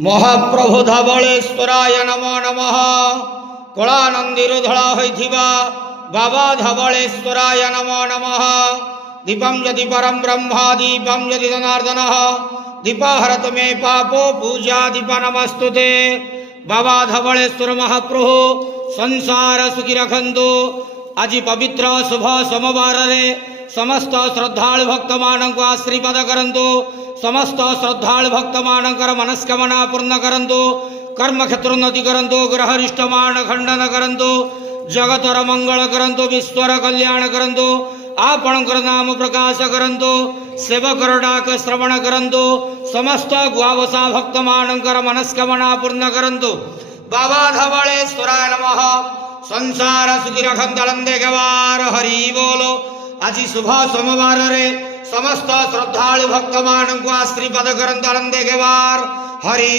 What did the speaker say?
महाप्रभु धवलेश्वराय नमो नमः। कलानंदीर धड़ा होइथिबा बाबा धवलेश्वराय नमो नमः। दीपं यदि परम ब्रह्मा दीपं यदि जनार्दनः दीपहरत मे पापो पूजा दीप नमस्तुते। बाबा धवलेश्वर महाप्रभु संसार सुखी रखंतु। आज पवित्र शुभ सोमवार रे समस्त श्रद्धालु भक्त मानक आशीर्वाद करंतु। समस्त श्रद्धालु भक्त मानकर मनस्कामना पूर्ण करंतु। कर्म क्षेत्र उन्नति करंतु। ग्रह रिष्टमान खंडन करंतु। जगतर मंगल करंतु। विश्वर कल्याण करंतु। आपणकर नाम प्रकाश करंतु। सेवकर डाक श्रवण करंतु। समस्त गुआवसा भक्त मानकर मनस्कामना पूर्ण करंतु। बाबा धवलेश्वराय नमः। संसार सुखी रखंतलंदे गवार हरि बोलो। आज शुभ सोमवार रे समस्त श्रद्धालु भक्त मानक आशीर्वाद करंतलंदे गवार हरि।